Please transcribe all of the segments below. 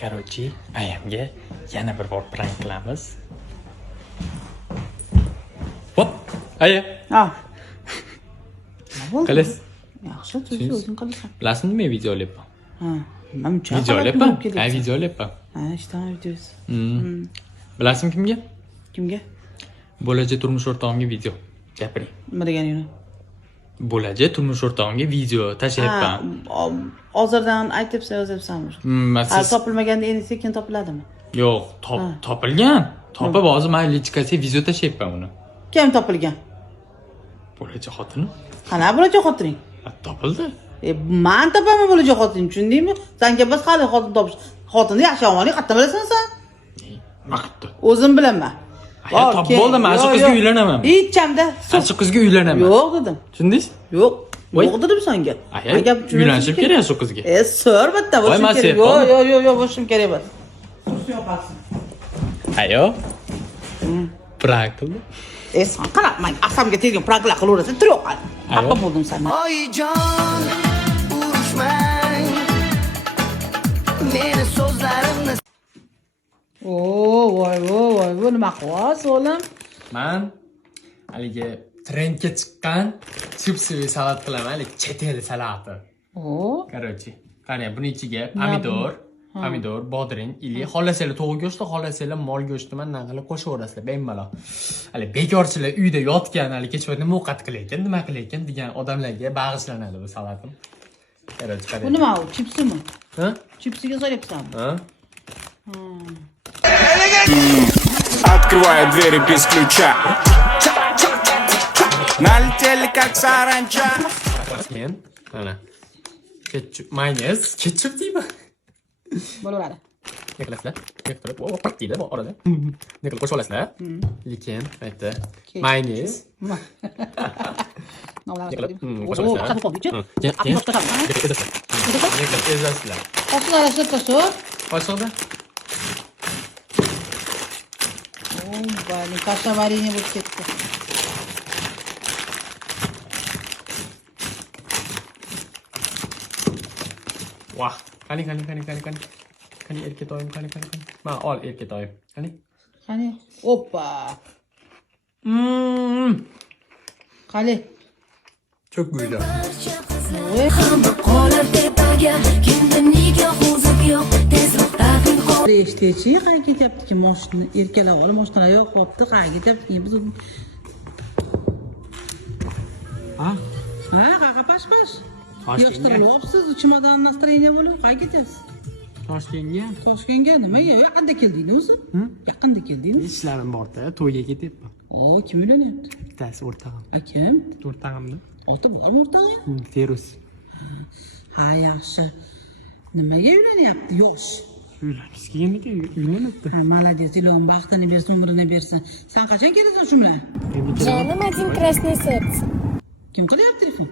Короче, ayamga yana bir bor prank qilamiz. Hop, aya. Ha. Qilis. Yaxshi, siz o'zing qilasan. Bilasizmi men video olyapman? Ha, men Video olyapman. Ha, video olyapman. Ha, ishdan videosi. Bilasizmi kimga? Kimga? Bo'lajak turmush o'rtog'imga video. Gapiring. Nima deganingni? Bo'lajak turmush o'rtog'imga video tashlayapman. Hozirdan aytibsan, yozibsanmi? Ha, topilmaganda endi sekin topiladimi? Yo'q, topilgan. Topib hozir men lichkasiga video tashlayapman uni. Kim topilgan? Bo'lajak xotini. Qana bo'lajak xotining? Topildi. Men topaman bo'lajak xotin, tushundingmi? Senga biz hali xotin topish. Xotinni yaxshi yomonlik qayerdan bilasan sen? Nima qildi? O'zim bilaman. Top bo'ldim, ana shu qizga uylanaman. Hechchamda. Ana shu qizga uylanaman. Yo'q dedim. Tushundingiz? Yo'q. Yo'q dedim senga. Uylanishim kerak shu qizga. So'r bitta bo'lsin kerak. Yo'q, bo'lishim kerak emas. Tursin yo'qolsin. Ayo. Prank qildi. Sen qarab, men asamga tegib pranklar qilaversan, tur yo'qol. Xafa bo'ldim sendan. Oyijon, urushmang. Meni so'zlarimni Voy, nima qilyapsiz o'g'lim? Men haligi trendga chiqqan chipsiy salat qilaman, haligi chet el salati. Короче, qani buni ichiga pomidor, bodring, ili xohlasanglar tovuq go'shti, xohlasanglar mol go'shti bilan naqilib qo'shaverasizlar, bemalol. Hali bekorchilar uyda yotgan, hali kechqurun nima ovqat qilayotgan, nima qilayotgan degan odamlarga bag'ishlanadi bu salatim. Короче, qani. Bu nima u? Chipsimi? Ha? Chipsiga solyapsanmi? Ha? Открываю двери без ключа. Налетели как саранча. Keyin mana ketchup, mayonez, ketchup deyman. Bo'laveradi. Ne qilasizlar? Ne qilib, pat deydi bu orada. Ne qilib qo'shib olasizlar? Lekin aytdi. Mayonez. Ne qilib qo'shib olasizlar? Keyin ezasizlar. Qo'shib arasida tashlab. Qo'shig'da. Bani kashamarine bo'lib ketdi. Vah, qani. Qani erkatoyim, qani. Ma ol erkatoyim. Qani? Oppa. Qani? Çok güzel. Eshitchi, qayerga ketyapti-ki mashina? Erkalab olib mashinalar yo'q qolibdi. Qayerga ketyapti? Biz qayerga pash-pash? Yig'ishtiryapsiz, chimodan настроение bo'lib, qayerga ketyapsiz? Toshkentga. Toshkentga nimaga? Yaqinda keldingmi o'zi? Yaqinda keldingmi? İşlerim borda, to'yga ketyapman. Kim uylanyapti? Bittasi o'rtog'im. Kim? O'rtog'imni. Ota bormi o'rtog'ing? Feruz. Ha, yaxshi. Nimaga uylanyapti? Yosh. Uylanishga kelgandan uylanibdi. Молодец, Ilon baxtini bersin, umrini bersin. Sen qachon kelasan shu bilan? Jonim, один красное сердце. Kim qilyapti telefon?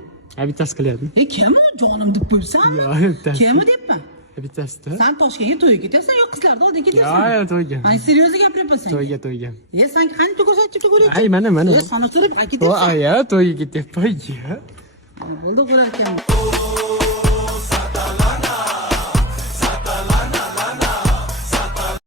Bittasi qilyapti. Kim u? Jonim deb qo'ysan? Yo'q, bittasi. Kim deyapman? Bittasida. Sen Toshkentga to'yga ketyapsan yo qizlarni oldiga ketyapsan? Yo'q, to'yga. Ay, seryoz gapiryapsan. To'yga. Sen qani ko'rsatib ko'ryapsan? Ay, mana. Sana so'rab ketyapsan. To'yga ketyapman. Bo'ldi, qo'yarkan.